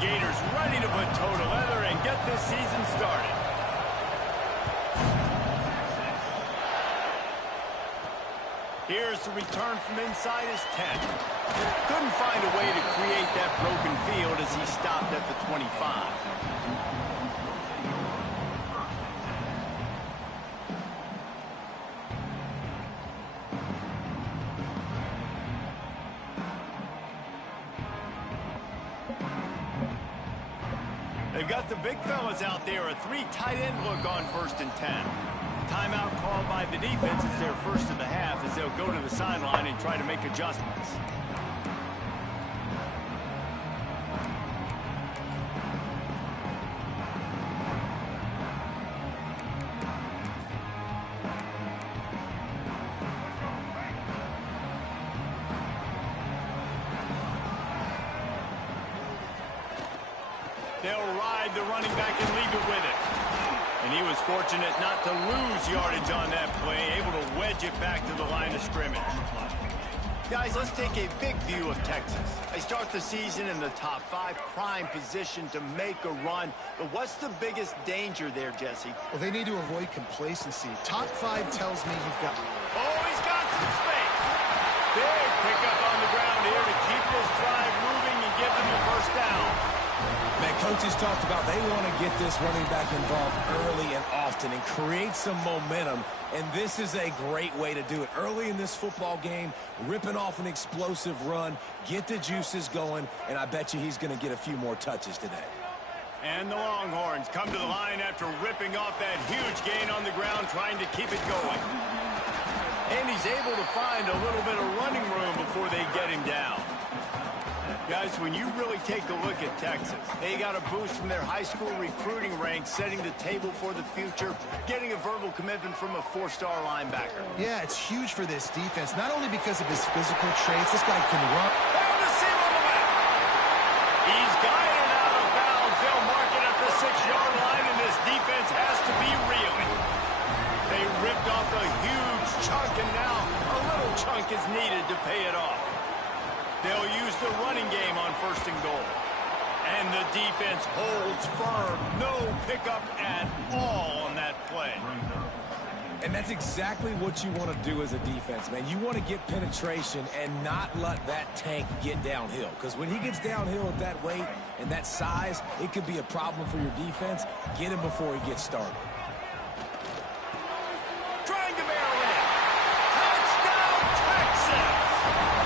Gators ready to put toe to leather and get this season started. Here's the return from inside his 10. Couldn't find a way to create that broken field as he stopped at the 25. They've got the big fellas out there, a 3 tight end look on 1st and 10. Timeout called by the defense. It's their first of the half as they'll go to the sideline and try to make adjustments. They'll ride the running back and leave it with it. And he was fortunate not to lose yardage on that play, able to wedge it back to the line of scrimmage. Guys, let's take a big view of Texas. They start the season in the top 5, prime position to make a run. But what's the biggest danger there, Jesse? Well, they need to avoid complacency. Top 5 tells me you've got... Oh, he's got some space. Big pickup on the ground here to keep this drive moving and give them the first down. Man, coaches talked about they want to get this running back involved early and often and create some momentum, and this is a great way to do it. Early in this football game, ripping off an explosive run, get the juices going, and I bet you he's going to get a few more touches today. And the Longhorns come to the line after ripping off that huge gain on the ground, trying to keep it going. And he's able to find a little bit of running room before they get him down. Guys, when you really take a look at Texas, they got a boost from their high school recruiting ranks, setting the table for the future, getting a verbal commitment from a 4-star linebacker. Yeah, it's huge for this defense, not only because of his physical traits. This guy can run. Found the seam on the left. He's guided out of bounds. They'll mark it at the 6-yard line, and this defense has to be reeling. They ripped off a huge chunk, and now a little chunk is needed to pay it off. They'll use the running game on 1st and goal. And the defense holds firm. No pickup at all on that play. And that's exactly what you want to do as a defense, man. You want to get penetration and not let that tank get downhill. Because when he gets downhill at that weight and that size, it could be a problem for your defense. Get him before he gets started. Trying to barrel in. Touchdown, Texas!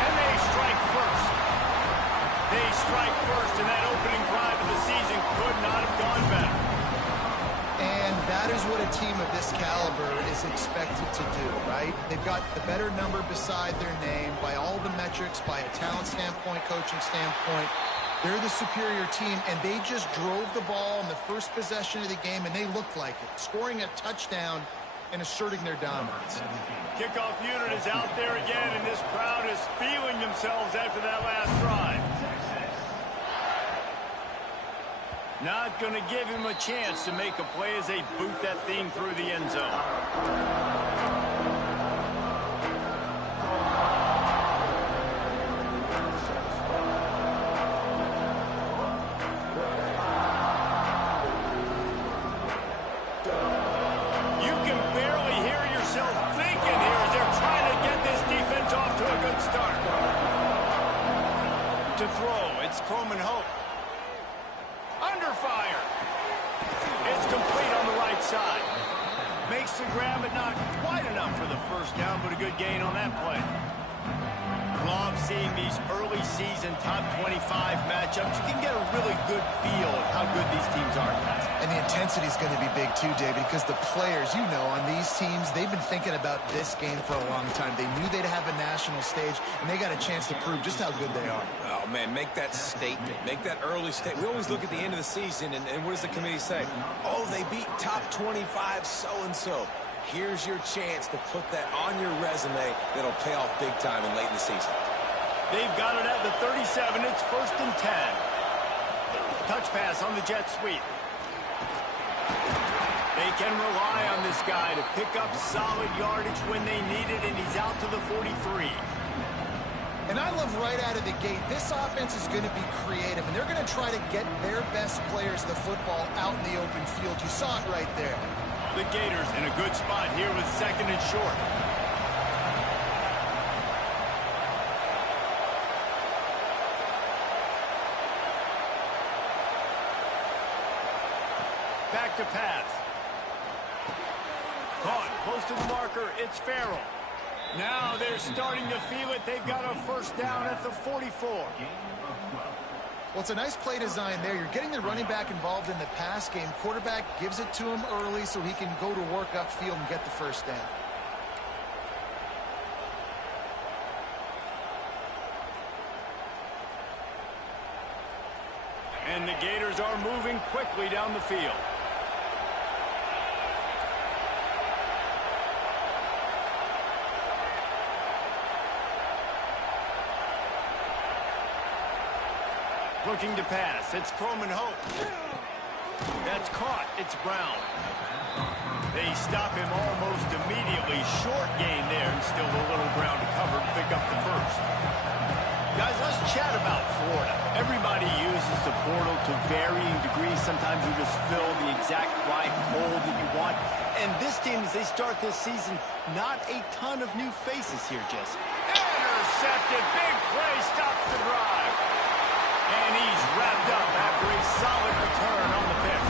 And they strike first. They strike first, and that opening drive of the season could not have gone better. And that is what a team of this caliber is expected to do, right? They've got the better number beside their name by all the metrics, by a talent standpoint, coaching standpoint. They're the superior team, and they just drove the ball in the first possession of the game, and they looked like it, scoring a touchdown and asserting their dominance. Kickoff unit is out there again, and this crowd is feeling themselves after that last drive. Not going to give him a chance to make a play as they boot that thing through the end zone. To throw, it's Coleman Hope. Under fire. It's complete on the right side. Makes the grab, but not quite enough for the first down, but a good gain on that play. Love seeing these early season top 25 matchups. You can get a really good feel of how good these teams are, guys. And the intensity is going to be big too, David, because the players, you know, on these teams, they've been thinking about this game for a long time. They knew they'd have a national stage, and they got a chance to prove just how good they are. Oh, man, make that statement. Make that early statement. We always look at the end of the season, and what does the committee say? Oh, they beat top 25 so-and-so. Here's your chance to put that on your resume that'll pay off big time and late in the season. They've got it at the 37. It's 1st and 10. Touch pass on the jet sweep. They can rely on this guy to pick up solid yardage when they need it, and he's out to the 43. And I love right out of the gate, this offense is going to be creative, and they're going to try to get their best players of the football out in the open field. You saw it right there. The Gators in a good spot here with 2nd and short. Back to pass. Caught close to the marker. It's Farrell. Now they're starting to feel it. They've got a first down at the 44. Well, it's a nice play design there. You're getting the running back involved in the pass game. Quarterback gives it to him early so he can go to work upfield and get the first down. And the Gators are moving quickly down the field. Looking to pass. It's Croman Hope. That's caught. It's Brown. They stop him almost immediately. Short gain there, and still a little ground to cover to pick up the first. Guys, let's chat about Florida. Everybody uses the portal to varying degrees. Sometimes you just fill the exact right hole that you want. And this team, as they start this season, not a ton of new faces here, Jesse. Intercepted. Big play. Stops the drive. And he's wrapped up after a solid return on the pick.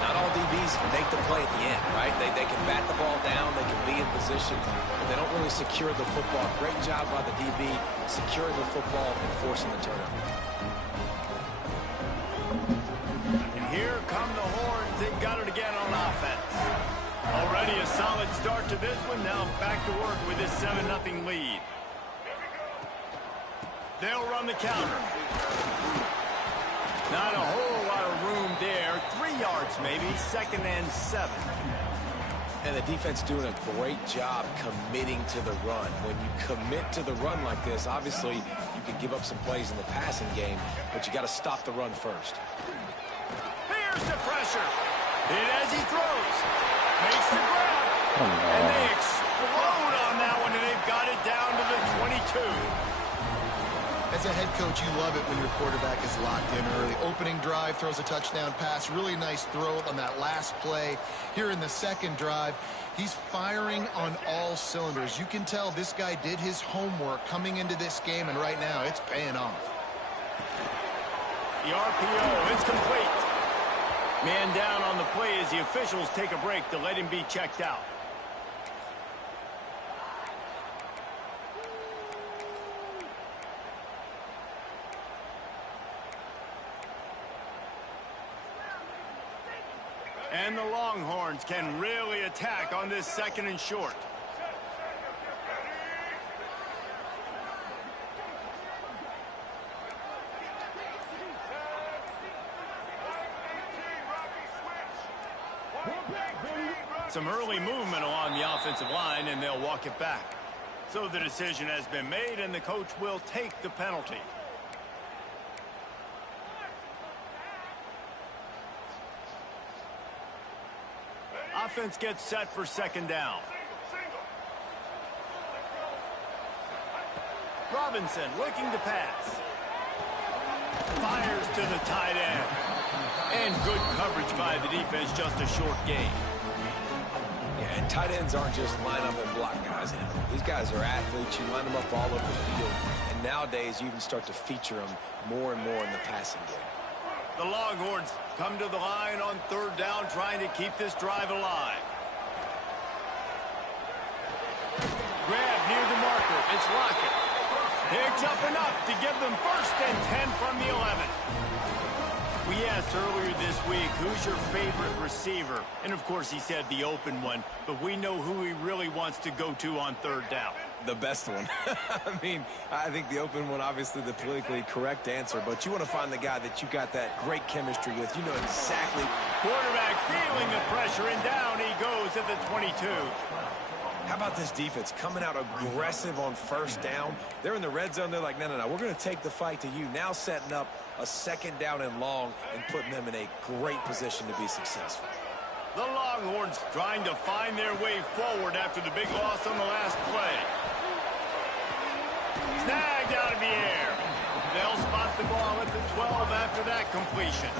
Not all DBs make the play at the end, right? They can bat the ball down, they can be in position, but they don't really secure the football. Great job by the DB securing the football and forcing the turnover. And here come the horns. They've got it again on offense. Already a solid start to this one. Now back to work with this 7-0 lead. They'll run the counter. Not a whole lot of room there. 3 yards maybe. 2nd and 7. And the defense doing a great job committing to the run. When you commit to the run like this, obviously you can give up some plays in the passing game, but you got to stop the run first. Here's the pressure. Hit as he throws. Makes the grab. And they explode on that one, and they've got it down to the 22. As a head coach, you love it when your quarterback is locked in early. Opening drive, throws a touchdown pass. Really nice throw on that last play. Here in the 2nd drive, he's firing on all cylinders. You can tell this guy did his homework coming into this game, and right now it's paying off. The RPO is complete. Man down on the play as the officials take a break to let him be checked out. And the Longhorns can really attack on this 2nd and short. Some early movement along the offensive line, and they'll walk it back. So the decision has been made, and the coach will take the penalty. Offense gets set for 2nd down. Robinson looking to pass. Fires to the tight end. And good coverage by the defense, just a short gain. Yeah, and tight ends aren't just line up and block guys anymore. These guys are athletes. You line them up all over the field. And nowadays, you even start to feature them more and more in the passing game. The Longhorns come to the line on 3rd down, trying to keep this drive alive. Grab near the marker. It's Lockett. Picks up enough to give them 1st and 10 from the 11. We asked earlier this week, who's your favorite receiver? And, of course, he said the open one, but we know who he really wants to go to on 3rd down. The best one. I mean, I think the open one, obviously the politically correct answer, but you want to find the guy that you got that great chemistry with. You know exactly. Quarterback feeling the pressure, and down he goes at the 22. How about this defense coming out aggressive on 1st down? They're in the red zone. They're like, no, we're going to take the fight to you. Now setting up a 2nd down and long and putting them in a great position to be successful. The Longhorns trying to find their way forward after the big loss on the last play. Snagged out of the air. They'll spot the ball at the 12 after that completion.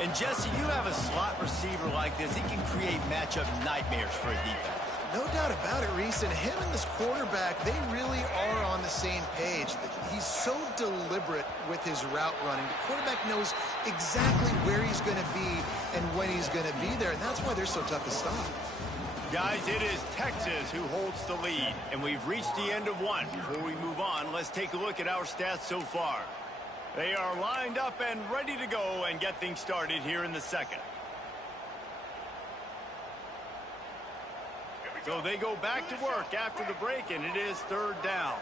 And Jesse, you have a slot receiver like this. He can create matchup nightmares for a defense. No doubt about it, Reese. And him and this quarterback, they really are on the same page. He's so deliberate with his route running. The quarterback knows exactly where he's going to be and when he's going to be there. And that's why they're so tough to stop. Guys, it is Texas who holds the lead. And we've reached the end of one. Before we move on, let's take a look at our stats so far. They are lined up and ready to go and get things started here in the second. So they go back to work after the break, and it is third down.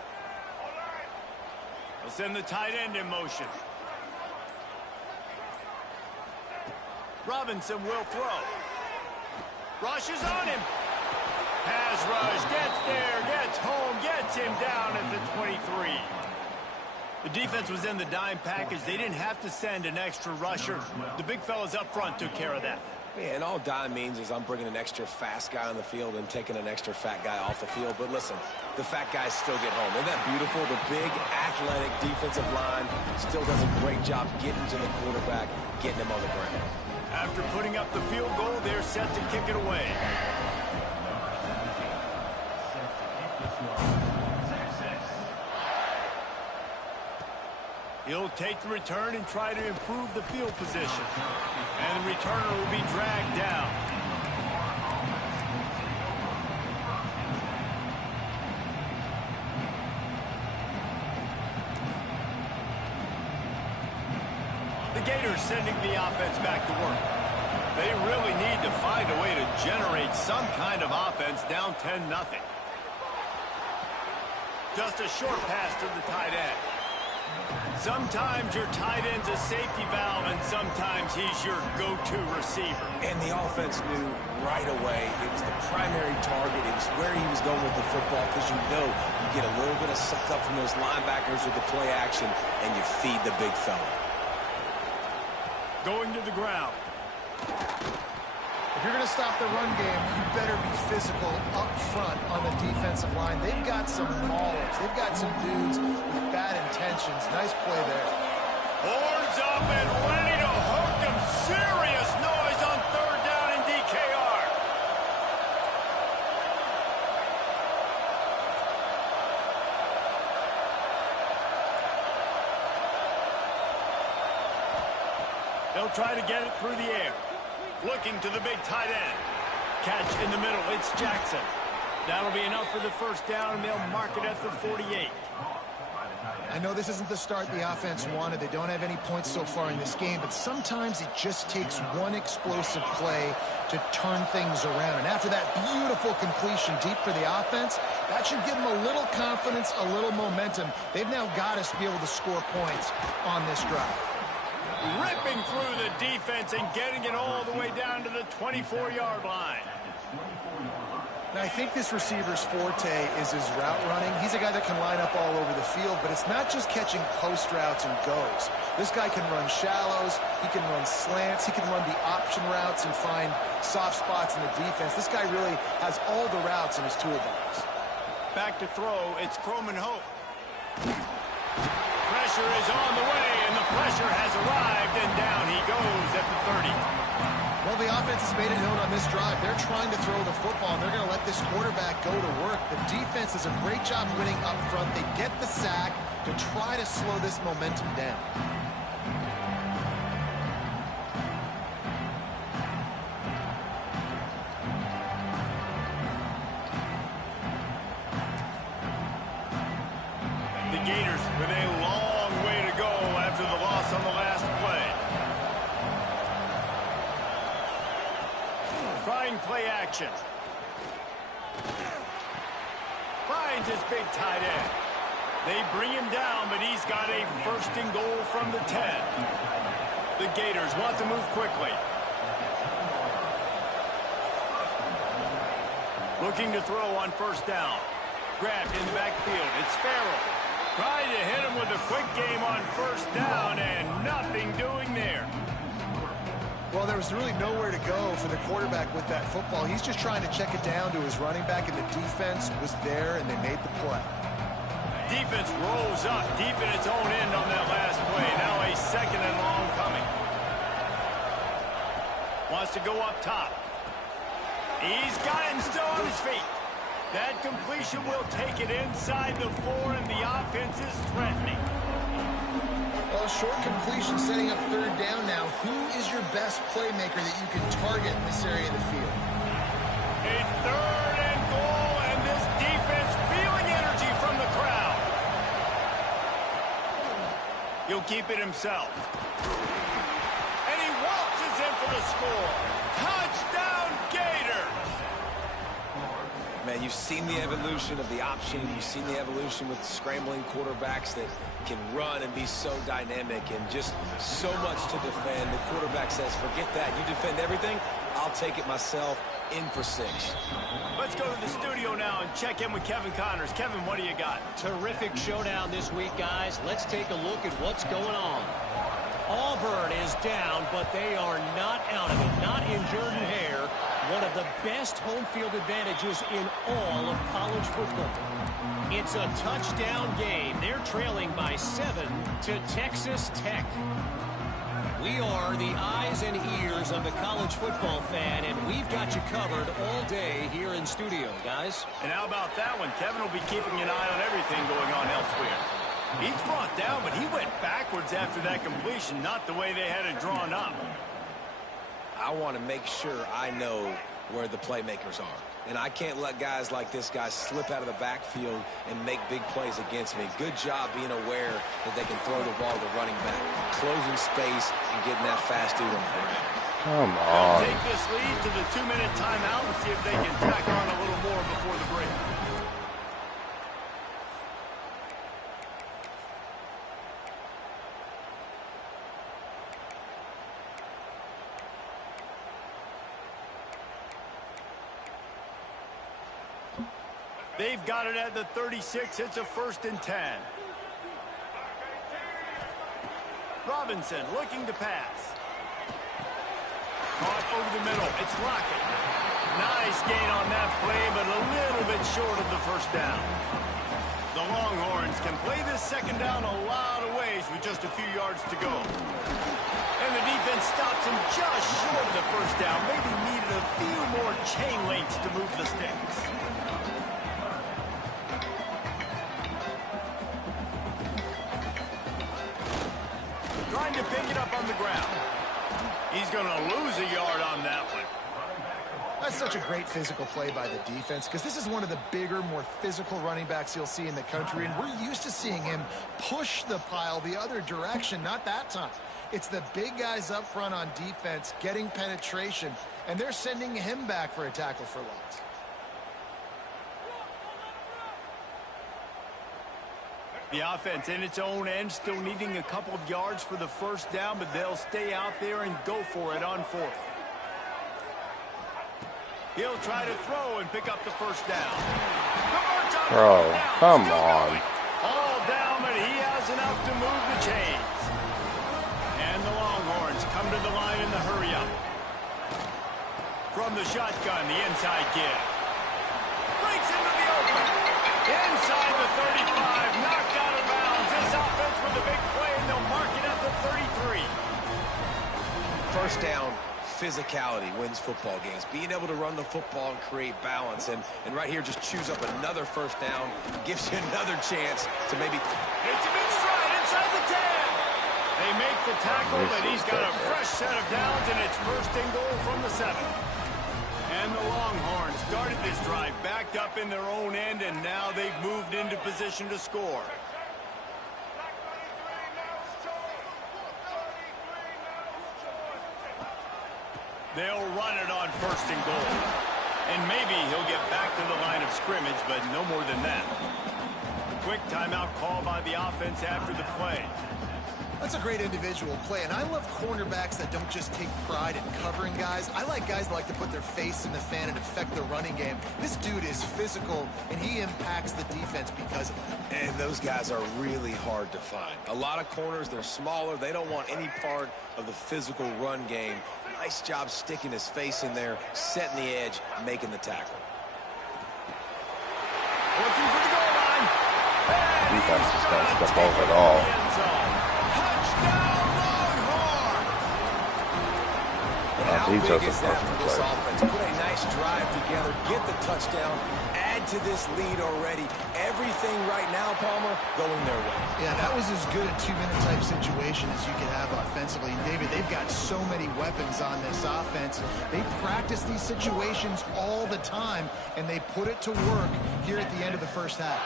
They'll send the tight end in motion. Robinson will throw. Rush is on him. Pass rush, gets there, gets home, gets him down at the 23. The defense was in the dime package. They didn't have to send an extra rusher. The big fellas up front took care of that. Yeah, and all dime means is I'm bringing an extra fast guy on the field and taking an extra fat guy off the field. But listen, the fat guys still get home. Isn't that beautiful? The big, athletic defensive line still does a great job getting to the quarterback, getting him on the ground. After putting up the field goal, they're set to kick it away. He'll take the return and try to improve the field position. And the returner will be dragged down. The Gators sending the offense back to work. They really need to find a way to generate some kind of offense down 10-0. Just a short pass to the tight end. Sometimes your tight end's a safety valve, and sometimes he's your go-to receiver. And the offense knew right away it was the primary target. It was where he was going with the football, because you know you get a little bit of suck up from those linebackers with the play action, and you feed the big fella. Going to the ground. If you're going to stop the run game, you better be physical up front on the defensive line. They've got some maulers. They've got some dudes with bad intentions. Nice play there. Horns up and ready to hook them. Serious noise on third down in DKR. They'll try to get it through the air. Looking to the big tight end. Catch in the middle. It's Jackson. That'll be enough for the first down, and they'll mark it at the 48. I know this isn't the start the offense wanted. They don't have any points so far in this game, but sometimes it just takes one explosive play to turn things around. And after that beautiful completion deep for the offense, that should give them a little confidence, a little momentum. They've now got us to be able to score points on this drive. Ripping through the defense and getting it all the way down to the 24-yard line. Now, I think this receiver's forte is his route running. He's a guy that can line up all over the field, but it's not just catching post routes and goes. This guy can run shallows, he can run slants, he can run the option routes and find soft spots in the defense. This guy really has all the routes in his toolbox. Back to throw, it's Croman Hope. Pressure is on the way, and the pressure has arrived, and down he goes at the 30. Well, the offense has made it known on this drive. They're trying to throw the football, and they're going to let this quarterback go to work. The defense does a great job winning up front. They get the sack to try to slow this momentum down. The Gators with a long way to go after the loss on the last play. Trying play action. Finds his big tight end. They bring him down, but he's got a first and goal from the 10. The Gators want to move quickly. Looking to throw on first down. Grabbed in the backfield. It's Farrell. Trying to hit him with a quick game on first down, and nothing doing there. Well, there was really nowhere to go for the quarterback with that football. He's just trying to check it down to his running back, and the defense was there, and they made the play. defense rolls up deep in its own end on that last play. Now a 2nd and long coming. Wants to go up top. He's got it and still on his feet. That completion will take it inside the 4, and the offense is threatening. Well, short completion setting up 3rd down now. Who is your best playmaker that you can target in this area of the field? A 3rd and goal, and this defense feeling energy from the crowd. He'll keep it himself. And he waltzes in for the score. Touchdown, Gators! Man, you've seen the evolution of the option. You've seen the evolution with scrambling quarterbacks that can run and be so dynamic and just so much to defend. The quarterback says, forget that. You defend everything, I'll take it myself. In for 6. Let's go to the studio now and check in with Kevin Connors. Kevin, what do you got? Terrific showdown this week, guys. Let's take a look at what's going on. Auburn is down, but they are not out of it. Not in Jordan-Hare. One of the best home field advantages in all of college football. It's a touchdown game. They're trailing by 7 to Texas Tech. We are the eyes and ears of the college football fan, and we've got you covered all day here in studio, guys. And how about that one? Kevin will be keeping an eye on everything going on elsewhere. He's brought down, but he went backwards after that completion, not the way they had it drawn up. I want to make sure I know where the playmakers are. And I can't let guys like this guy slip out of the backfield and make big plays against me. Good job being aware that they can throw the ball to the running back, closing space and getting that fast dude on the ground. Come on. They'll take this lead to the 2-minute timeout and see if they can tack on a little more before the break. They've got it at the 36. It's a 1st and 10. Robinson looking to pass. Caught over the middle. It's Lockett. Nice gain on that play, but a little bit short of the 1st down. The Longhorns can play this 2nd down a lot of ways with just a few yards to go. And the defense stops him just short of the 1st down. Maybe needed a few more chain links to move the sticks. Trying to pick it up on the ground. He's going to lose a yard on that one. That's such a great physical play by the defense because this is one of the bigger, more physical running backs you'll see in the country, and we're used to seeing him push the pile the other direction. Not that time. It's the big guys up front on defense getting penetration, and they're sending him back for a tackle for loss. The offense in its own end, still needing a couple of yards for the 1st down, but they'll stay out there and go for it on 4th. He'll try to throw and pick up the 1st down. Bro, come on. All down, but he has enough to move the chains. And the Longhorns come to the line in the hurry-up. From the shotgun, the inside give. Breaks into the open. Inside the 35, knocked out of bounds. This offense with a big play, and they'll mark it at the 33. 1st down, physicality wins football games. Being able to run the football and create balance. And right here, just choose up another 1st down. Gives you another chance to maybe... It's a big stride inside the 10. They make the tackle, but he's got a fresh set of downs, and it's 1st and goal from the 7. And the Longhorns started this drive backed up in their own end, and now they've moved into position to score. They'll run it on 1st and goal. And maybe he'll get back to the line of scrimmage, but no more than that. Quick timeout call by the offense after the play. That's a great individual play, and I love cornerbacks that don't just take pride in covering guys. I like guys that like to put their face in the fan and affect the running game. This dude is physical, and he impacts the defense because of it. And those guys are really hard to find. A lot of corners, they're smaller. They don't want any part of the physical run game. Nice job sticking his face in there, setting the edge, making the tackle. Looking for the goal line. And defense is going to step over at all. How big is that perfect for this play. offense? Put a nice drive together, get the touchdown, add to this lead already. Everything right now, Palmer, going their way. Yeah, that was as good a two-minute type situation as you could have offensively. And David, they've got so many weapons on this offense. They practice these situations all the time, and they put it to work here at the end of the first half.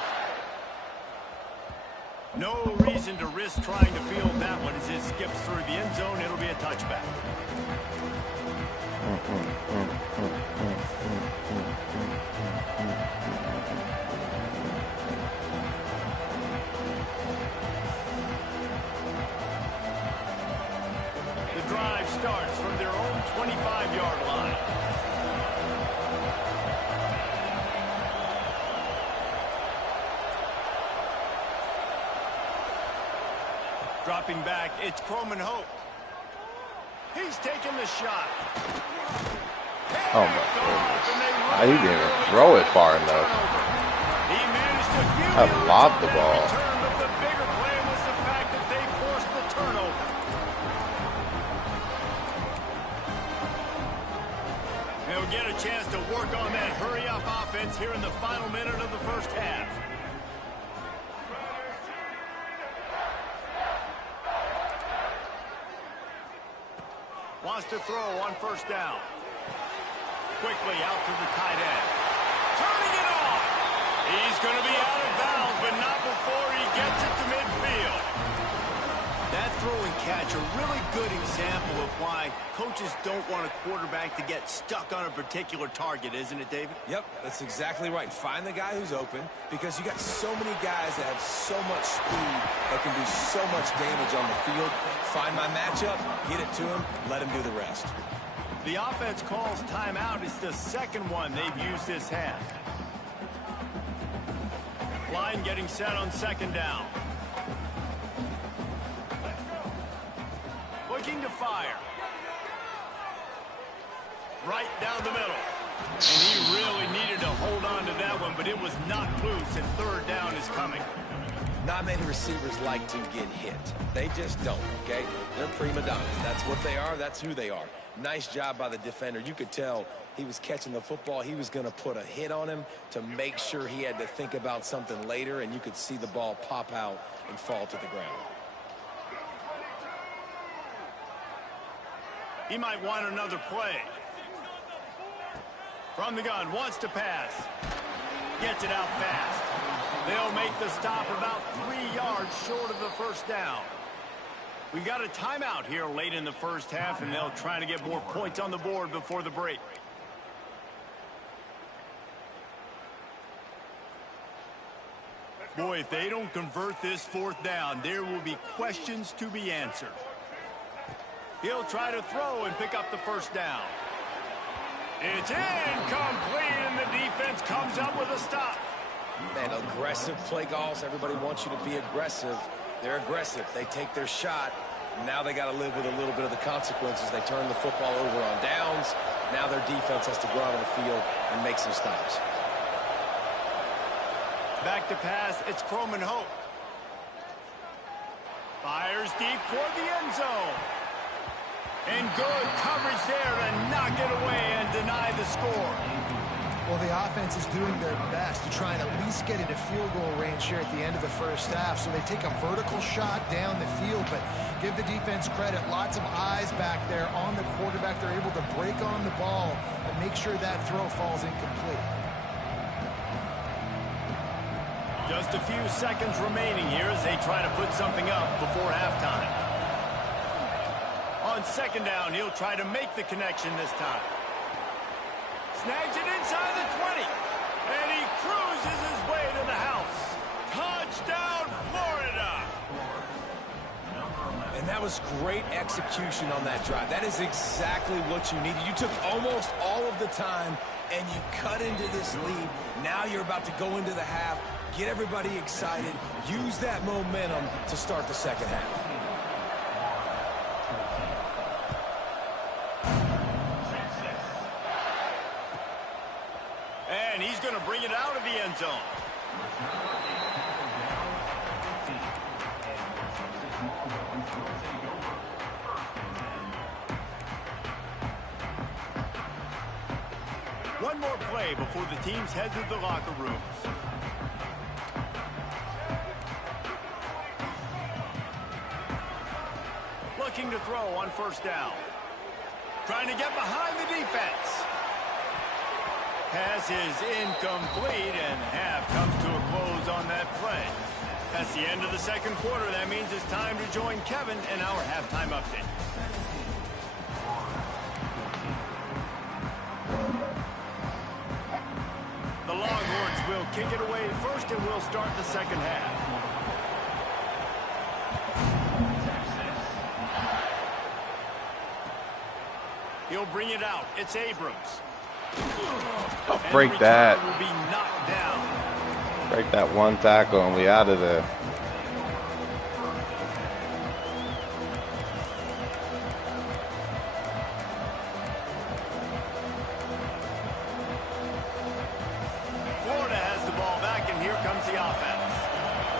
No reason to risk trying to field that one as it skips through the end zone. It'll be a touchback. The drive starts from their own 25-yard line. Dropping back, it's Croman Hope. He's taking the shot. Oh my goodness. He didn't even throw it far enough. He managed to I lobbed the ball. But the bigger play was the fact that they forced the turnover. They'll get a chance to work on that hurry-up offense here in the final minute of the first half. Wants to throw on first down. Quickly out to the tight end. Turning it on. He's going to be out of bounds, but not before he gets it to midfield. That throw and catch, a really good example of why coaches don't want a quarterback to get stuck on a particular target, isn't it, David? Yep, that's exactly right. Find the guy who's open, because you got so many guys that have so much speed that can do so much damage on the field. Find my matchup, get it to him, let him do the rest. The offense calls timeout. It's the second one they've used this half. Line getting set on second down. Looking to fire. Right down the middle. And he really needed to hold on to that one, but it was knocked loose, and third down is coming. Not many receivers like to get hit. They just don't, okay? They're prima donnas. That's what they are. That's who they are. Nice job by the defender. You could tell he was catching the football. He was going to put a hit on him to make sure he had to think about something later, and you could see the ball pop out and fall to the ground. He might want another play. From the gun, wants to pass. Gets it out fast. They'll make the stop about 3 yards short of the first down. We got a timeout here late in the first half, and they'll try to get more points on the board before the break. Boy, if they don't convert this fourth down, there will be questions to be answered. He'll try to throw and pick up the first down. It's incomplete, and the defense comes up with a stop. Man, aggressive play calls. Everybody wants you to be aggressive. They're aggressive. They take their shot. Now they got to live with a little bit of the consequences. They turn the football over on downs. Now their defense has to go out on the field and make some stops. Back to pass, it's Croman Hope. Fires deep toward the end zone. And good coverage there to knock it away and deny the score. Well, the offense is doing their best to try and at least get into field goal range here at the end of the first half. So they take a vertical shot down the field, but give the defense credit. Lots of eyes back there on the quarterback. They're able to break on the ball and make sure that throw falls incomplete. Just a few seconds remaining here as they try to put something up before halftime. On second down, he'll try to make the connection this time. Snags it inside the 20. And he cruises his way to the house. Touchdown, Florida! And that was great execution on that drive. That is exactly what you needed. You took almost all of the time, and you cut into this lead. Now you're about to go into the half, get everybody excited, use that momentum to start the second half. And he's going to bring it out of the end zone. One more play before the teams head to the locker rooms. Looking to throw on first down. Trying to get behind the defense. Pass is incomplete, and half comes to a close on that play. That's the end of the second quarter. That means it's time to join Kevin in our halftime update. The Longhorns will kick it away first, and we'll start the second half. He'll bring it out. It's Abrams. Oh, break that. Will be knocked down. Break that one tackle and we out of there. Florida has the ball back, and here comes the offense.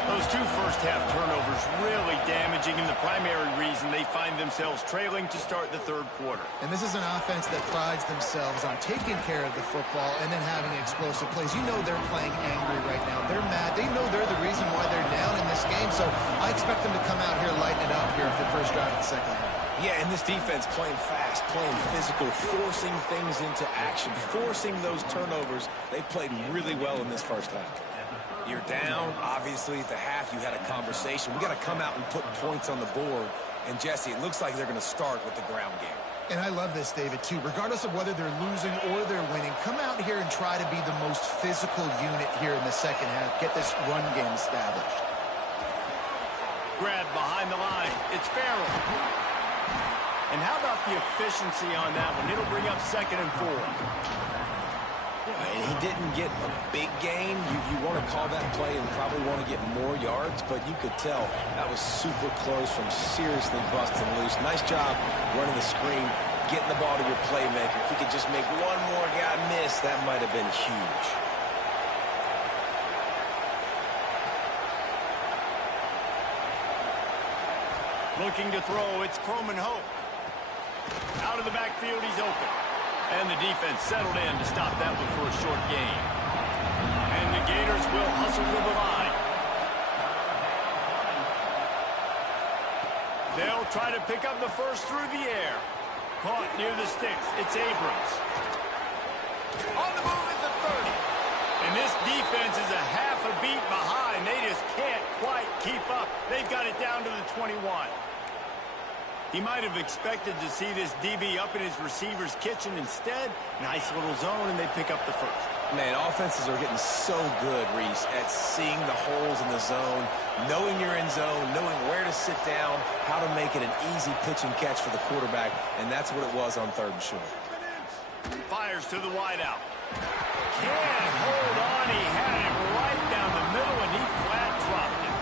Those two first-half turnovers really damaging, and the primary reason they find themselves trailing to start the third quarter. And this is an offense that prides themselves on taking care of the football and then having explosive plays. You know they're playing angry right now. They're mad. They know they're the reason why they're down in this game, so I expect them to come out here lighting it up here for the first drive of the second half. Yeah, and this defense playing fast, playing physical, forcing things into action, forcing those turnovers. They played really well in this first half. You're down, obviously, at the half. You had a conversation. We got to come out and put points on the board. And, Jesse, it looks like they're going to start with the ground game. And I love this, David, too. Regardless of whether they're losing or they're winning, come out here and try to be the most physical unit here in the second half. Get this run game established. Grab behind the line. It's Farrell. And how about the efficiency on that one? It'll bring up 2nd and 4. And he didn't get a big gain. You want to call that play and probably want to get more yards, but you could tell that was super close from seriously busting loose. Nice job running the screen, getting the ball to your playmaker. If he could just make one more guy miss, that might have been huge. Looking to throw, it's Croman Hope. Out of the backfield, he's open. And the defense settled in to stop that one for a short gain. And the Gators will hustle to the line. They'll try to pick up the first through the air. Caught near the sticks. It's Abrams. On the move at the 30. And this defense is a half a beat behind. They just can't quite keep up. They've got it down to the 21. He might have expected to see this DB up in his receiver's kitchen. Instead, nice little zone, and they pick up the first. Man, offenses are getting so good, Reese, at seeing the holes in the zone, knowing you're in zone, knowing where to sit down, how to make it an easy pitch and catch for the quarterback, and that's what it was on 3rd and short. Fires to the wideout. Can't hold on. He had it right down the middle, and he flat dropped it.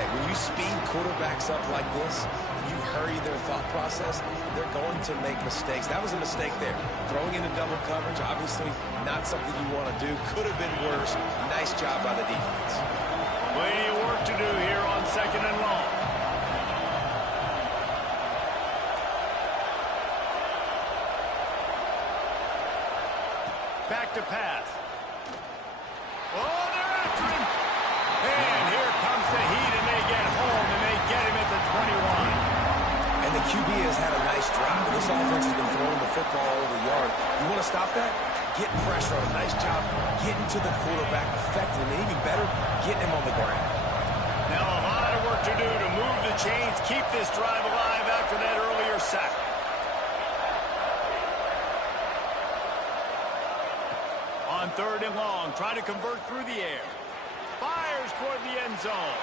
Hey, when you speed quarterbacks up like this, you hurry their thought process, they're going to make mistakes. That was a mistake there. Throwing into double coverage, obviously not something you want to do. Could have been worse. Nice job by the defense. Plenty of work to do here on 2nd and long. Back to pass. Oh, they're after him. And here comes the heat, and they get home, and they get him at the 21. And the QB has had a nice drive. This offense has been throwing the football over the yard. You want to stop that? Get pressure on a nice job, getting to the quarterback effectively, and even better, getting him on the ground. Now a lot of work to do to move the chains, keep this drive alive after that earlier sack. On 3rd and long, try to convert through the air. Fires toward the end zone.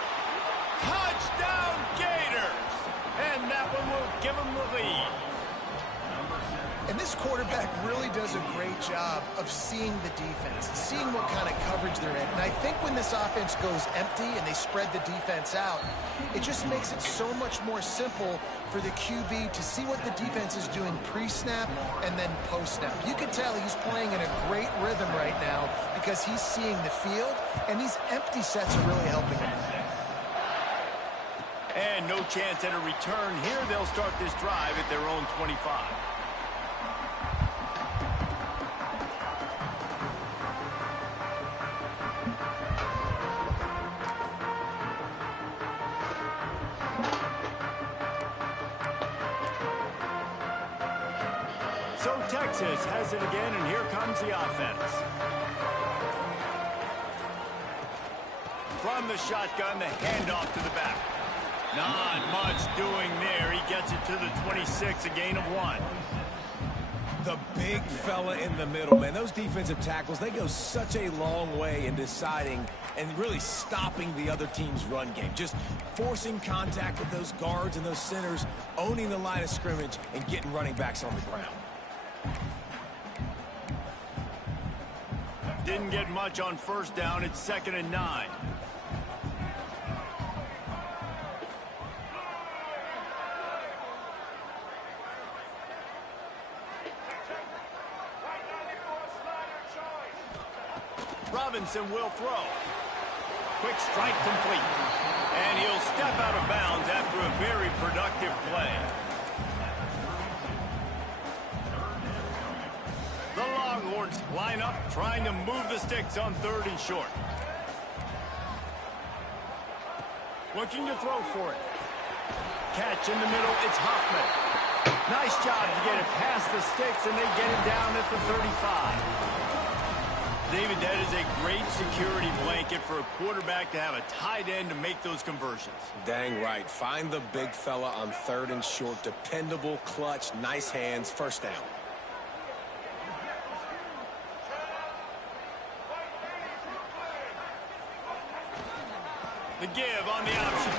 Touchdown, Gators! And that one will give them the lead. And this quarterback really does a great job of seeing the defense, seeing what kind of coverage they're in. And I think when this offense goes empty and they spread the defense out, it just makes it so much more simple for the QB to see what the defense is doing pre-snap and then post-snap. You can tell he's playing in a great rhythm right now because he's seeing the field, and these empty sets are really helping him. And And no chance at a return here. They'll start this drive at their own 25. So Texas has it again, and here comes the offense. From the shotgun, the handoff to the back. Not much doing there. He gets it to the 26, a gain of 1. The big fella in the middle, man. Those defensive tackles, they go such a long way in deciding and really stopping the other team's run game. Just forcing contact with those guards and those centers, owning the line of scrimmage, and getting running backs on the ground. Didn't get much on first down. It's 2nd and 9. Robinson will throw. Quick strike complete. And he'll step out of bounds after a very productive play. The Longhorns line up, trying to move the sticks on 3rd and short. Looking to throw for it. Catch in the middle, it's Hoffman. Nice job to get it past the sticks, and they get him down at the 35. David, that is a great security blanket for a quarterback to have a tight end to make those conversions. Dang right. Find the big fella on 3rd and short. Dependable, clutch, nice hands, first down. The give on the option.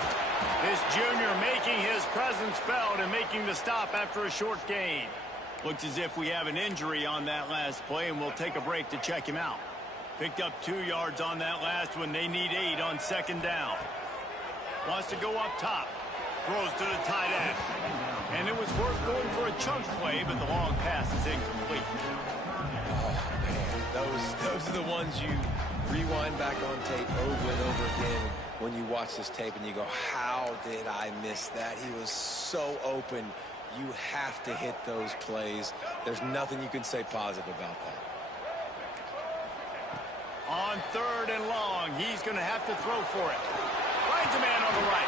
This junior making his presence felt and making the stop after a short gain. Looks as if we have an injury on that last play, and we'll take a break to check him out. Picked up 2 yards on that last one. They need 8 on 2nd down. Wants to go up top. Throws to the tight end. And it was worth going for a chunk play, but the long pass is incomplete. Oh, man. Those are the ones you rewind back on tape over and over again when you watch this tape and you go, how did I miss that? He was so open. You have to hit those plays. There's nothing you can say positive about that. On 3rd and long, he's going to have to throw for it. Finds a man on the right.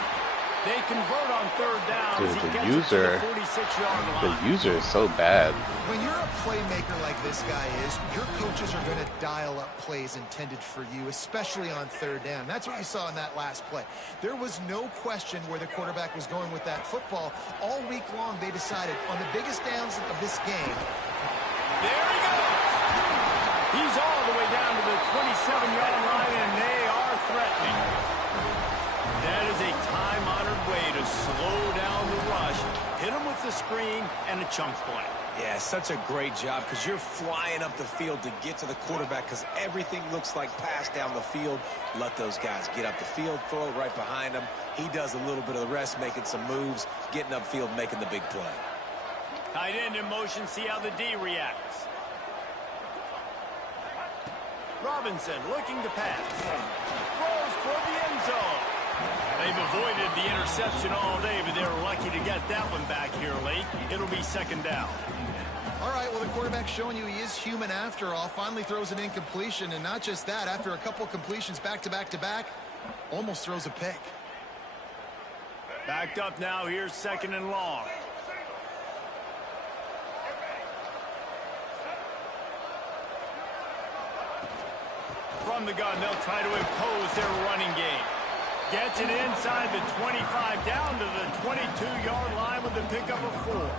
They convert on 3rd down. Dude, as he gets it to the 46-yard line. The user is so bad. When you're a playmaker like this guy is, your coaches are going to dial up plays intended for you, especially on 3rd down. That's what you saw in that last play. There was no question where the quarterback was going with that football. All week long, they decided on the biggest downs of this game. There he goes. He's all the way down to the 27-yard line, and they are threatening. That is a time-honored way to slow down the rush, hit him with the screen, and a chunk play. Yeah, such a great job because you're flying up the field to get to the quarterback because everything looks like pass down the field. Let those guys get up the field, throw it right behind him. He does a little bit of the rest, making some moves, getting upfield, making the big play. Tight end in motion, see how the D reacts. Robinson looking to pass. Throws toward the end zone. They've avoided the interception all day, but they were lucky to get that one back here late. It'll be 2nd down. All right, well, the quarterback's showing you he is human after all. Finally throws an incompletion, and not just that, after a couple completions back-to-back-to-back, almost throws a pick. Backed up now, here's 2nd and long. From the gun, they'll try to impose their running game. Gets it inside the 25, down to the 22-yard line with the pickup of 4.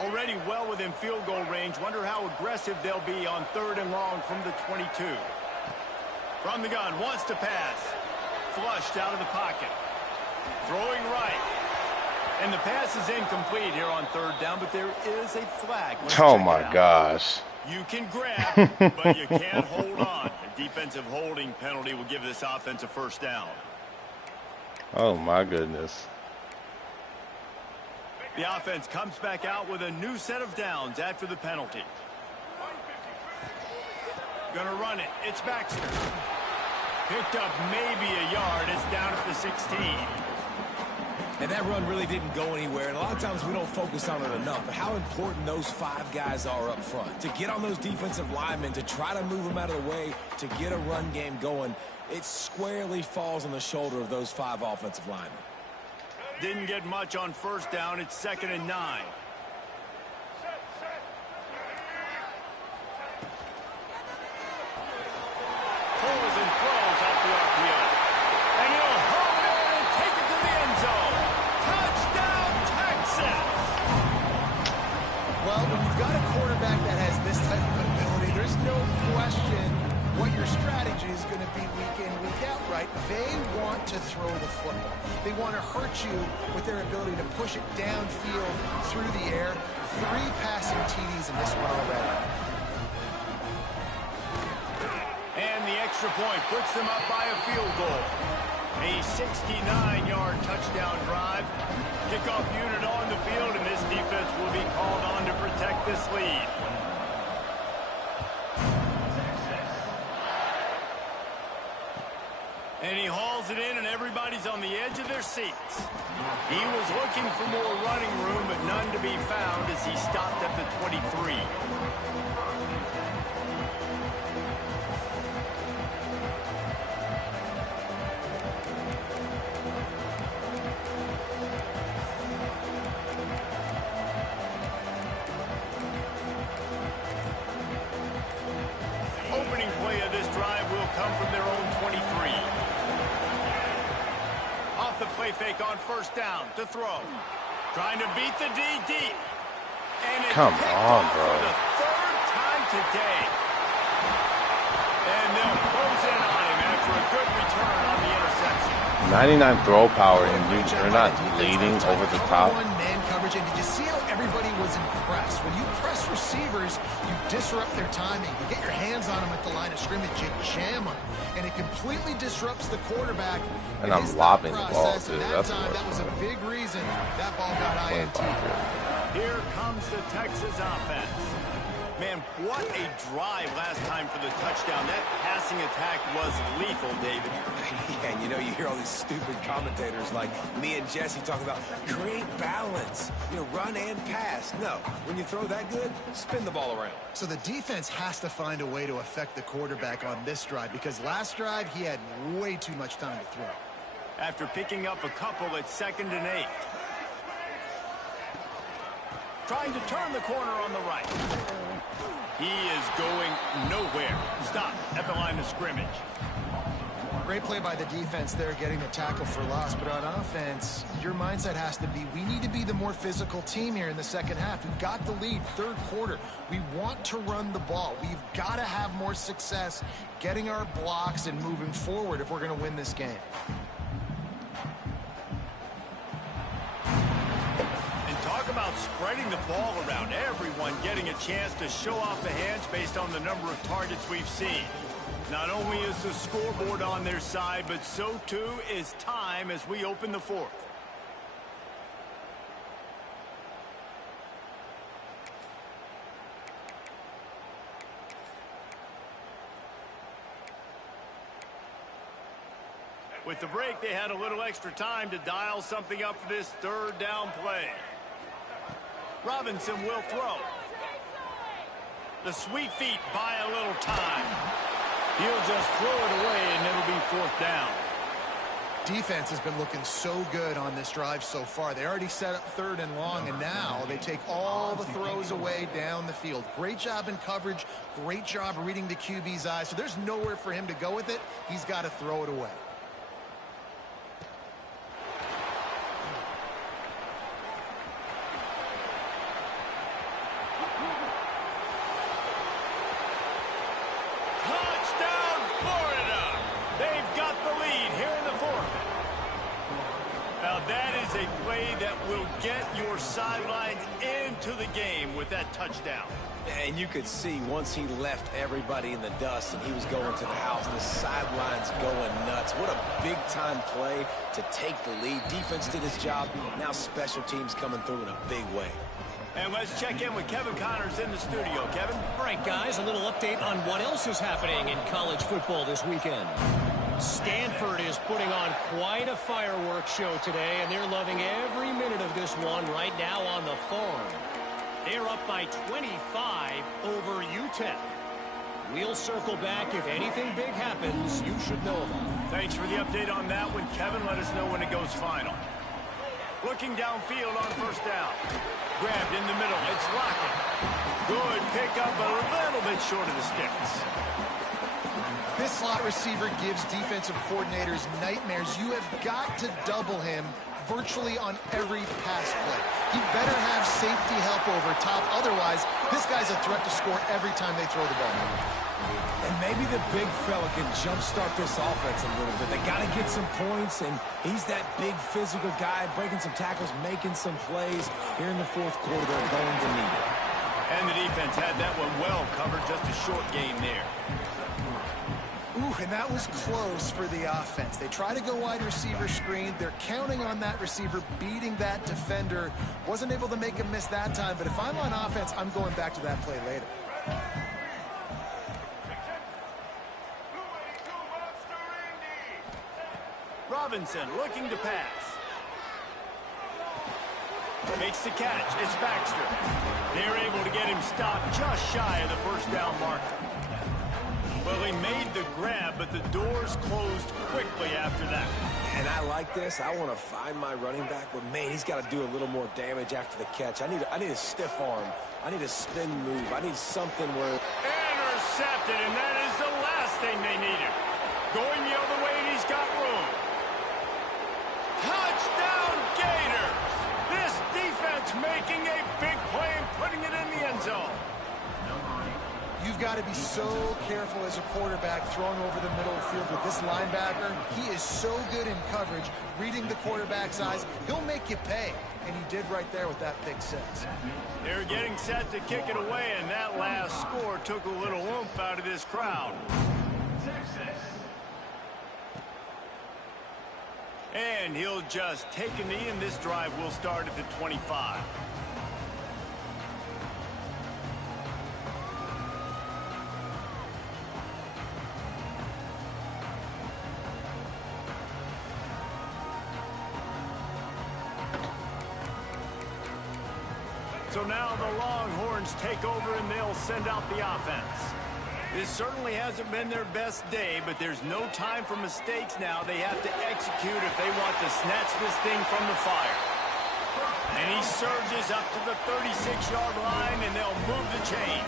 Already well within field goal range. Wonder how aggressive they'll be on 3rd and long from the 22. From the gun, wants to pass. Flushed out of the pocket. Throwing right. And the pass is incomplete here on 3rd down, but there is a flag. Oh, my gosh. You can grab, but you can't hold on. A defensive holding penalty will give this offense a 1st down. Oh, my goodness. The offense comes back out with a new set of downs after the penalty. Gonna run it. It's Baxter. Picked up maybe a yard. It's down at the 16. And that run really didn't go anywhere. And a lot of times we don't focus on it enough. But how important those 5 guys are up front. To get on those defensive linemen, to try to move them out of the way, to get a run game going, it squarely falls on the shoulder of those 5 offensive linemen. Didn't get much on first down. It's 2nd and 9. Pulls and throws off the RPO. And he'll hold it and take it to the end zone. Touchdown, Texas! Well, when you've got a quarterback that has this type of ability, there's no question what your strategy is going to be week in, week out, right? They want to throw the football. They want to hurt you with their ability to push it downfield through the air. 3 passing TDs in this one already. And the extra point puts them up by a field goal. A 69-yard touchdown drive. Kickoff unit on the field, and this defense will be called on to protect this lead. And he hauls it in, and everybody's on the edge of their seats. He was looking for more running room, but none to be found as he stopped at the 23. Opening play of this drive will come from their own 23. Off the play fake on first down to throw. Trying to beat the D deep. And it's Come on, bro. For the 3rd time today. And they'll close in on him after a good return on the interception. 99 throw power, and you're not leading over the top. Man coverage, and did you see how everybody was impressed? When you press receivers, you disrupt their timing. You get your hands on them at the line of scrimmage, you jam them, and it completely disrupts the quarterback. And I'm lobbing the ball, too. That was a big reason that ball got INT. Here comes the Texas offense. Man, what a drive last time for the touchdown. That passing attack was lethal, David. Yeah, and you know, you hear all these stupid commentators like me and Jesse talk about create balance, run and pass. No, when you throw that good, spin the ball around. So the defense has to find a way to affect the quarterback on this drive, because last drive he had way too much time to throw. After picking up a couple at 2nd and 8. Trying to turn the corner on the right. He is going nowhere. Stop at the line of scrimmage. Great play by the defense there, getting the tackle for loss. But on offense, your mindset has to be, we need to be the more physical team here in the second half. We've got the lead, 3rd quarter. We want to run the ball. We've got to have more success getting our blocks and moving forward if we're going to win this game. Talk about spreading the ball around. Everyone getting a chance to show off the hands based on the number of targets we've seen. Not only is the scoreboard on their side, but so too is time as we open the 4th. With the break, they had a little extra time to dial something up for this 3rd down play. Robinson will throw. The sweet feet buy a little time. He'll just throw it away, and it'll be 4th down. Defense has been looking so good on this drive so far. They already set up 3rd and long, and now they take all the throws away down the field. Great job in coverage. Great job reading the QB's eyes. So there's nowhere for him to go with it. He's got to throw it away. That will get your sidelines into the game with that touchdown. And you could see once he left everybody in the dust and he was going to the house, the sidelines going nuts. What a big-time play to take the lead. Defense did his job. Now special teams coming through in a big way. And let's check in with Kevin Connors in the studio. Kevin? All right, guys, a little update on what else is happening in college football this weekend. Stanford is putting on quite a fireworks show today, and they're loving every minute of this one right now on the farm. They're up by 25 over UTEP. We'll circle back. If anything big happens, you should know about it. Thanks for the update on that one, Kevin. Let us know when it goes final. Looking downfield on first down. Grabbed in the middle. It's Lockett. Good pickup, a little bit short of the sticks. This slot receiver gives defensive coordinators nightmares. You have got to double him virtually on every pass play. He better have safety help over top. Otherwise, this guy's a threat to score every time they throw the ball. And maybe the big fella can jumpstart this offense a little bit. They got to get some points, and he's that big physical guy, breaking some tackles, making some plays. Here in the fourth quarter, they're going to need it. And the defense had that one well covered, just a short game there. Ooh, and that was close for the offense. They try to go wide receiver screen. They're counting on that receiver beating that defender. Wasn't able to make him miss that time, but if I'm on offense, I'm going back to that play later. Robinson looking to pass. Makes the catch. It's Baxter. They're able to get him stopped just shy of the first down marker. Well, he made the grab, but the doors closed quickly after that. And I like this. I want to find my running back, but, man, he's got to do a little more damage after the catch. I need a stiff arm. I need a spin move. I need something where... Intercepted, and that is the last thing they needed. Going the other way, and he's got room. Touchdown, Gators! This defense making a big play and putting it in the end zone. You've got to be so careful as a quarterback throwing over the middle of the field with this linebacker. He is so good in coverage, reading the quarterback's eyes. He'll make you pay, and he did right there with that pick six. They're getting set to kick it away, and that last score took a little oomph out of this crowd. And he'll just take a knee, and this drive will start at the 25. So now the Longhorns take over, and they'll send out the offense. This certainly hasn't been their best day, but there's no time for mistakes now. They have to execute if they want to snatch this thing from the fire. And he surges up to the 36-yard line, and they'll move the chain.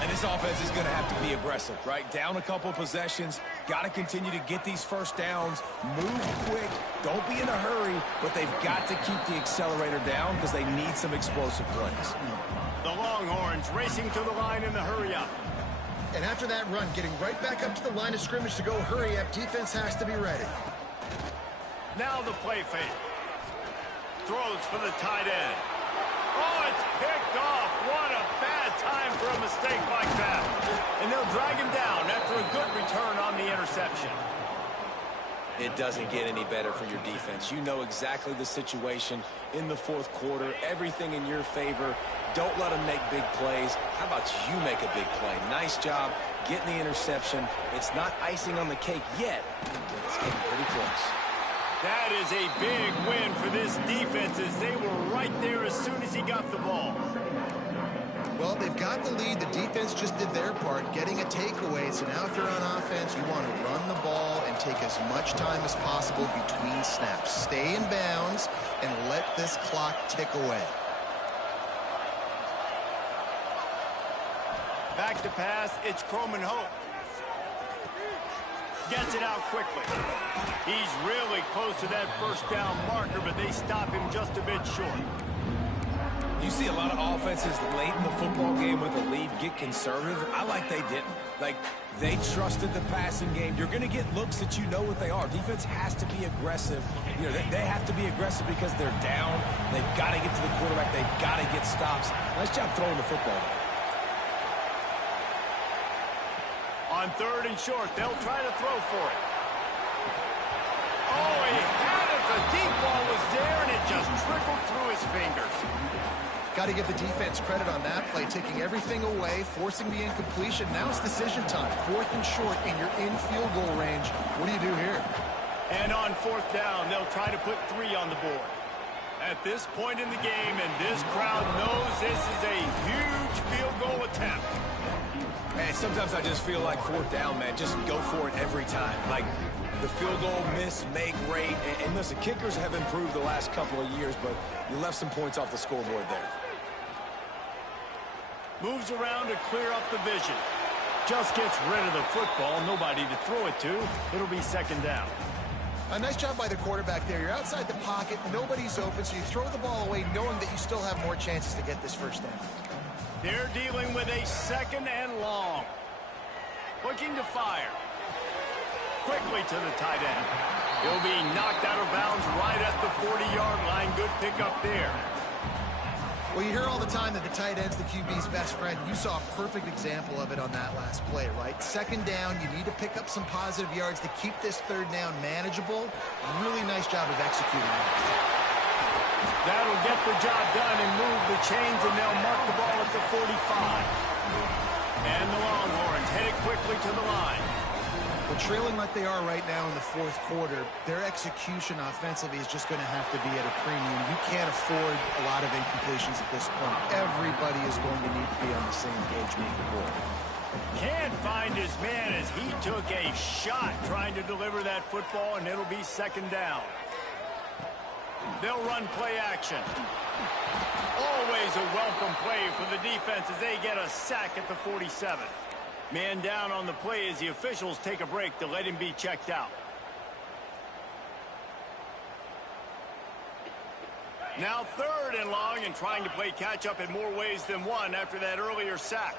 And this offense is going to have to be aggressive, right? Down a couple possessions. Got to continue to get these first downs. Move quick. Don't be in a hurry, but they've got to keep the accelerator down because they need some explosive plays. The Longhorns racing to the line in the hurry-up. And after that run, getting right back up to the line of scrimmage to go hurry up, defense has to be ready. Now the play fake. Throws for the tight end. Oh, it's picked off. What a bad time for a mistake like that. And they'll drag him down after a good return on the interception. It doesn't get any better for your defense. You know exactly the situation in the fourth quarter. Everything in your favor. Don't let them make big plays. How about you make a big play? Nice job getting the interception. It's not icing on the cake yet, but it's getting pretty close. That is a big win for this defense as they were right there as soon as he got the ball. Well, they've got the lead. The defense just did their part, getting a takeaway. So now if you're on offense, you want to run the ball and take as much time as possible between snaps. Stay in bounds and let this clock tick away. Back to pass, it's Croman Hope. Gets it out quickly. He's really close to that first down marker, but they stop him just a bit short. You see a lot of offenses late in the football game with a lead get conservative. I like they didn't. Like, they trusted the passing game. You're going to get looks that you know what they are. Defense has to be aggressive. You know, they have to be aggressive because they're down. They've got to get to the quarterback. They've got to get stops. Nice job throwing the football. On 3rd and short, they'll try to throw for it. Oh, he had it. The deep ball was there, and it just trickled through his fingers. Got to give the defense credit on that play, taking everything away, forcing the incompletion. Now it's decision time. 4th and short, and you're in field goal range. What do you do here? And on 4th down, they'll try to put 3 on the board. At this point in the game, and this crowd knows this is a huge field goal attempt. Man, sometimes I just feel like 4th down, man. Just go for it every time. Like, the field goal miss, make rate. And listen, kickers have improved the last couple of years, but you left some points off the scoreboard there. Moves around to clear up the vision. Just gets rid of the football. Nobody to throw it to. It'll be 2nd down. A nice job by the quarterback there. You're outside the pocket. Nobody's open, so you throw the ball away knowing that you still have more chances to get this 1st down. They're dealing with a 2nd and long. Looking to fire. Quickly to the tight end. He'll be knocked out of bounds right at the 40-yard line. Good pickup there. Well, you hear all the time that the tight end's the QB's best friend. You saw a perfect example of it on that last play, right? 2nd down, you need to pick up some positive yards to keep this 3rd down manageable. Really nice job of executing that. That'll get the job done and move the chains, and they'll mark the ball at the 45. And the Longhorns headed quickly to the line. Well, trailing like they are right now in the 4th quarter, their execution offensively is just going to have to be at a premium. You can't afford a lot of incompletions at this point. Everybody is going to need to be on the same page moving forward. Can't find his man as he took a shot trying to deliver that football, and it'll be 2nd down. They'll run play action. Always a welcome play for the defense as they get a sack at the 47. Man down on the play as the officials take a break to let him be checked out. Now 3rd and long, and trying to play catch-up in more ways than one after that earlier sack.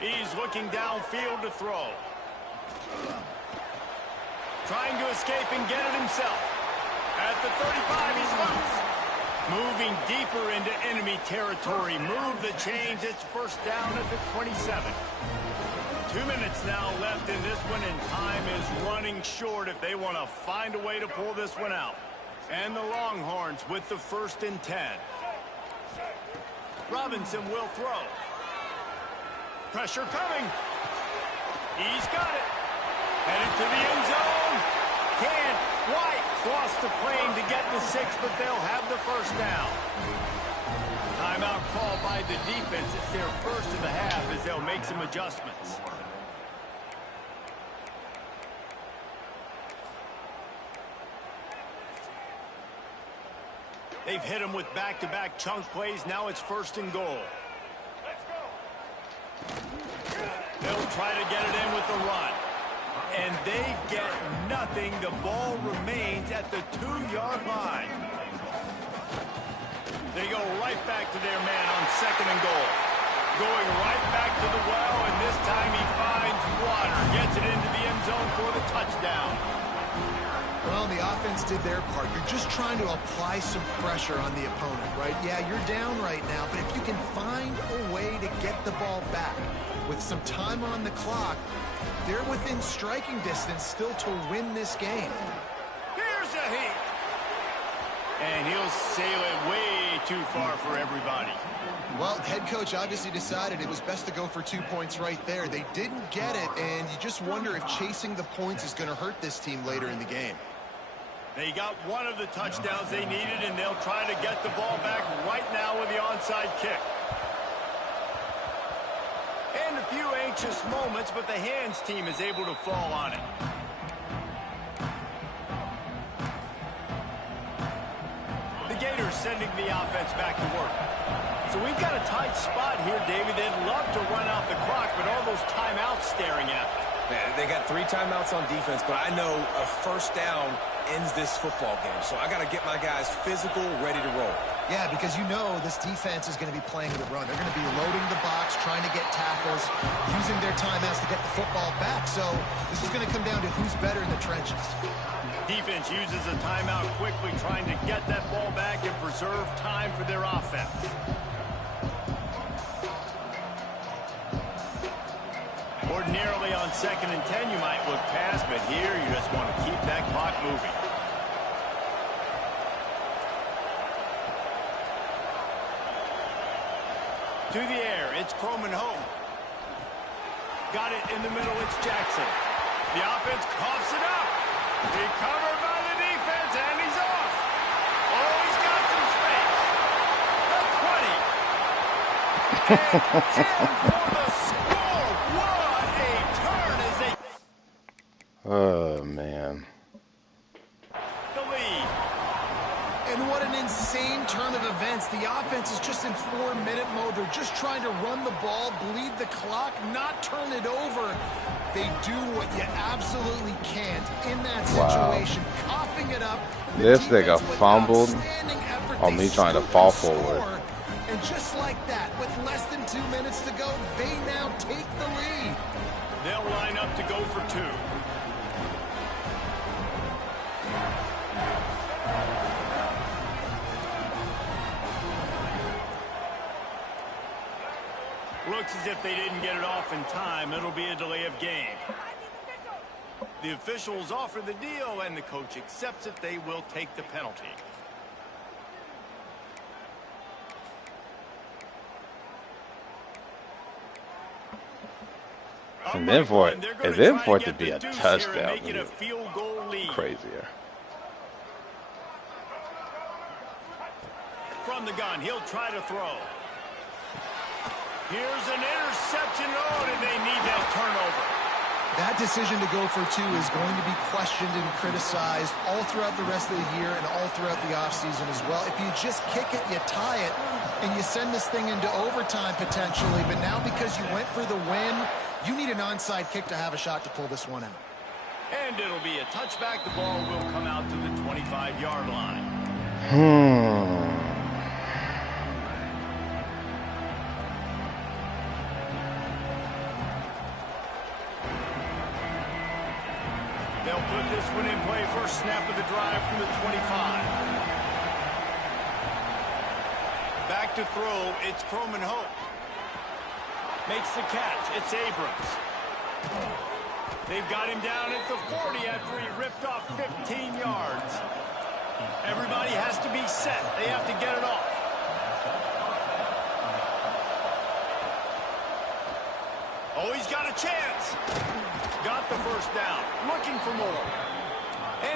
He's looking downfield to throw. Trying to escape and get it himself. At the 35, he's loose. Moving deeper into enemy territory. Move the chains. It's 1st down at the 27. 2 minutes now left in this one, and time is running short if they want to find a way to pull this one out. And the Longhorns with the 1st and 10. Robinson will throw. Pressure coming. He's got it. Headed to the end zone. Can't quite cross the plane to get the 6, but they'll have the 1st down. Timeout called by the defense. It's their 1st of the half as they'll make some adjustments. They've hit him with back-to-back chunk plays. Now it's 1st and goal. They'll try to get it in with the run. And they get nothing. The ball remains at the 2-yard line. They go right back to their man on 2nd and goal. Going right back to the well, and this time he finds water. Gets it into the end zone for the touchdown. Well, the offense did their part. You're just trying to apply some pressure on the opponent, right? Yeah, you're down right now, but if you can find a way to get the ball back with some time on the clock, they're within striking distance still to win this game. Here's a heat. And he'll sail it way too far for everybody. Well, head coach obviously decided it was best to go for 2 points right there. They didn't get it, and you just wonder if chasing the points is going to hurt this team later in the game. They got one of the touchdowns they needed, and they'll try to get the ball back right now with the onside kick. And a few anxious moments, but the hands team is able to fall on it. The Gators sending the offense back to work. So we've got a tight spot here, David. They'd love to run out the clock, but all those timeouts staring at them. Man, they got 3 timeouts on defense, but I know a 1st down ends this football game. So I got to get my guys physical, ready to roll. Yeah, because you know this defense is going to be playing the run. They're going to be loading the box, trying to get tackles, using their timeouts to get the football back. So this is going to come down to who's better in the trenches. Defense uses a timeout quickly, trying to get that ball back and preserve time for their offense. Ordinarily on 2nd and 10, you might look past, but here you just want to keep that clock moving. To the air, it's Croman Hope. Got it in the middle, it's Jackson. The offense coughs it up. Recovered by the defense, and he's off. Oh, he's got some space. The 20. And for the score. What a turn as they... Oh, man. The lead. And what an insane turn of events. The offense is just in 4-minute mode. They're just trying to run the ball, bleed the clock, not turn it over. They do what you absolutely can't in that situation. Wow. Coughing it up. This nigga fumbled on me trying to fall forward. And just like that, with less than 2 minutes to go, they now take the lead. They'll line up to go for 2. Looks as if they didn't get it off in time. It'll be a delay of game. The officials offer the deal, and the coach accepts it. They will take the penalty. And then for it to be a touchdown, crazier. From the gun, he'll try to throw. Here's an interception. Oh, and they need that turnover. That decision to go for 2 is going to be questioned and criticized all throughout the rest of the year and all throughout the offseason as well. If you just kick it, you tie it, and you send this thing into overtime potentially. But now because you went for the win, you need an onside kick to have a shot to pull this one out. And it'll be a touchback. The ball will come out to the 25-yard line. They'll put this one in play. First snap of the drive from the 25. Back to throw. It's Croman Hope. Makes the catch. It's Abrams. They've got him down at the 40 after he ripped off 15 yards. Everybody has to be set. They have to get it off. Oh, he's got a chance. Got the first down. Looking for more.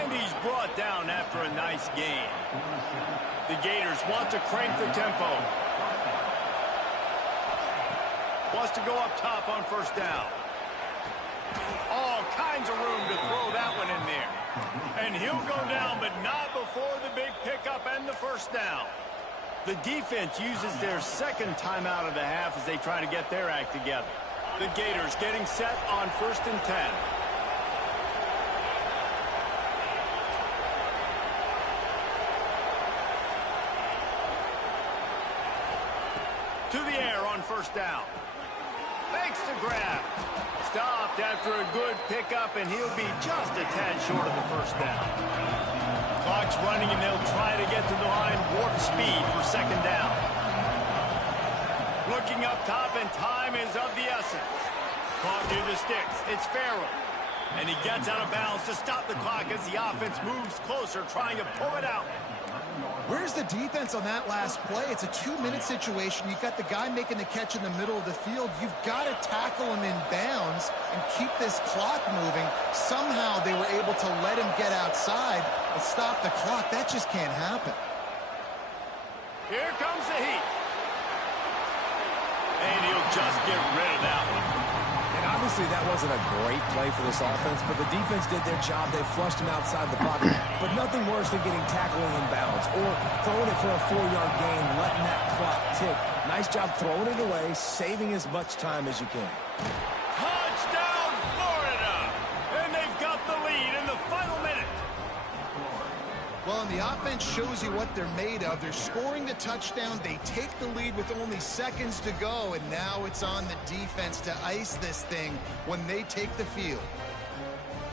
And he's brought down after a nice gain. The Gators want to crank the tempo. Wants to go up top on first down. All kinds of room to throw that one in there. And he'll go down, but not before the big pickup and the first down. The defense uses their second timeout of the half as they try to get their act together. The Gators getting set on 1st and 10. To the air on first down. Makes the grab. Stopped after a good pickup, and he'll be just a tad short of the first down. Clock's running, and they'll try to get to the line warp speed for second down. Looking up top, and time is of the essence. Caught near the sticks. It's Farrell. And he gets out of bounds to stop the clock as the offense moves closer, trying to pull it out. Where's the defense on that last play? It's a 2-minute situation. You've got the guy making the catch in the middle of the field. You've got to tackle him in bounds and keep this clock moving. Somehow they were able to let him get outside and stop the clock. That just can't happen. Here comes the heat. And he'll just get rid of that one. And obviously that wasn't a great play for this offense, but the defense did their job. They flushed him outside the pocket. But nothing worse than getting tackled in bounds or throwing it for a 4-yard gain, letting that clock tick. Nice job throwing it away, saving as much time as you can. Touchdown, Florida! And they've got the lead in the final minute. Well, and down. The offense shows you what they're made of. They're scoring the touchdown. They take the lead with only seconds to go, and now it's on the defense to ice this thing when they take the field.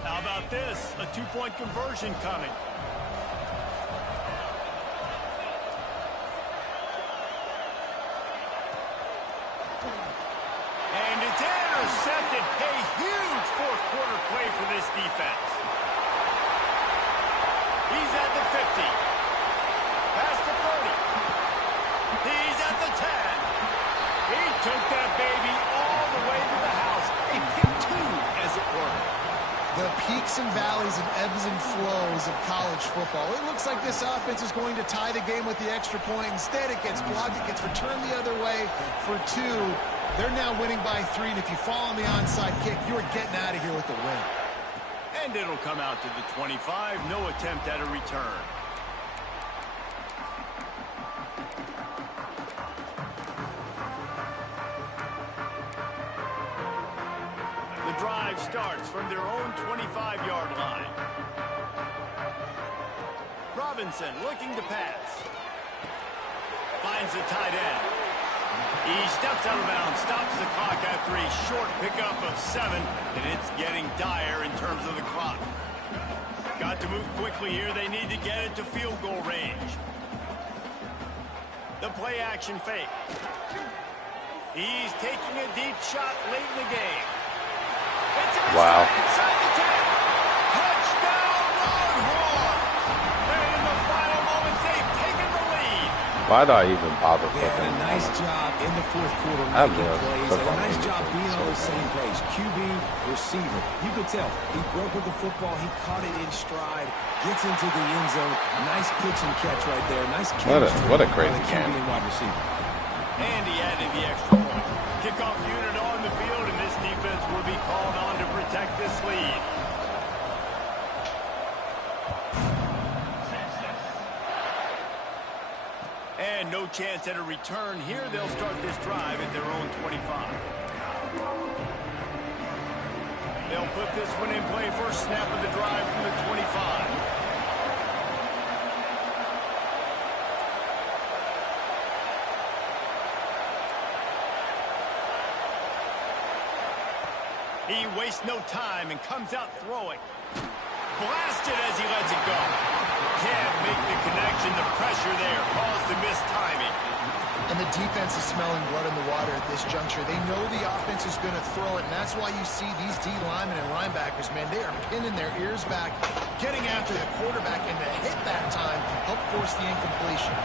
How about this? A two-point conversion coming. And it's intercepted. A huge fourth-quarter play for this defense. He's at the 50. Past the 30. He's at the 10. He took that baby all the way to the house. A pick two, as it were. The peaks and valleys and ebbs and flows of college football. It looks like this offense is going to tie the game with the extra point. Instead, it gets blocked. It gets returned the other way for 2. They're now winning by 3, and if you fall on the onside kick, you're getting out of here with the win. And it'll come out to the 25. No attempt at a return. The drive starts from their own 25-yard line. Robinson looking to pass. Finds the tight end. He steps out of bounds, stops the clock after a short pickup of 7, and it's getting dire in terms of the clock. Got to move quickly here. They need to get it to field goal range. The play action fake. He's taking a deep shot late in the game. Wow. Inside the 10. Touchdown, Longhorns! And in the final moments, they've taken the lead. Why'd I even bother They had flipping? a nice job in the fourth quarter I making love plays, and football a nice games. job being on the same page. QB, receiver. You could tell he broke with the football. He caught it in stride, gets into the end zone. Nice pitch and catch right there. Nice catch. What a crazy QB game. and wide receiver. And he added the extra point. Kickoff unit on the field, and this defense will be called on to protect this lead. And no chance at a return here. They'll start this drive at their own 25. They'll put this one in play. First snap of the drive from the 25. He wastes no time and comes out throwing. Blasted as he lets it go. Can't make the connection. The pressure there caused the missed timing. And the defense is smelling blood in the water at this juncture. They know the offense is going to throw it, and that's why you see these D linemen and linebackers, man, they are pinning their ears back, getting after the quarterback, and the hit that time helped force the incompletion.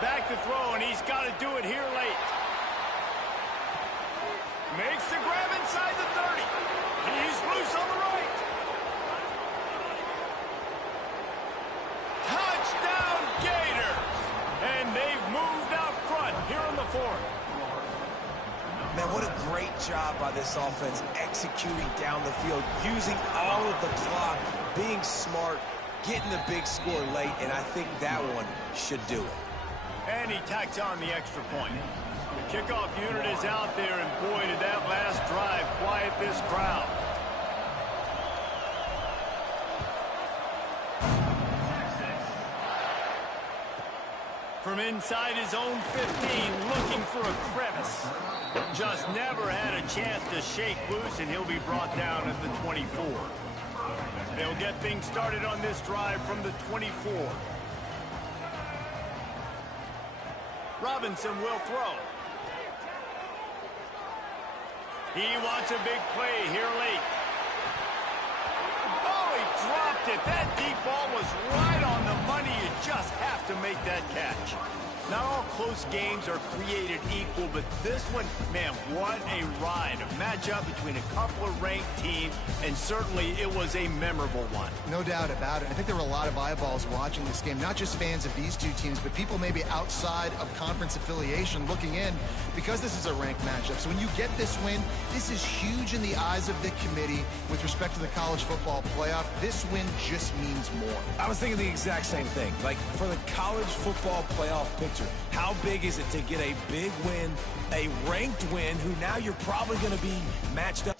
Back to throw, and he's got to do it here late. Makes the grab inside the 30. He's loose on the right. Touchdown, Gators! And they've moved out front here in the 4th. Man, what a great job by this offense executing down the field, using all of the clock, being smart, getting the big score late, and I think that one should do it. And he tacks on the extra point. The kickoff unit is out there, and boy, did that last drive quiet this crowd. From inside his own 15, looking for a crevice. Just never had a chance to shake loose, and he'll be brought down at the 24. They'll get things started on this drive from the 24. Robinson will throw. He wants a big play here late. Oh, he dropped it. That deep ball was right on the money. You just have to make that catch. Not all close games are created equal, but this one, man, what a ride. A matchup between a couple of ranked teams, and certainly it was a memorable one. No doubt about it. I think there were a lot of eyeballs watching this game, not just fans of these two teams, but people maybe outside of conference affiliation looking in, because this is a ranked matchup. So when you get this win, this is huge in the eyes of the committee with respect to the college football playoff. This win just means more. I was thinking the exact same thing. Like, for the college football playoff picture, Roger. How big is it to get a big win, a ranked win, who now you're probably going to be matched up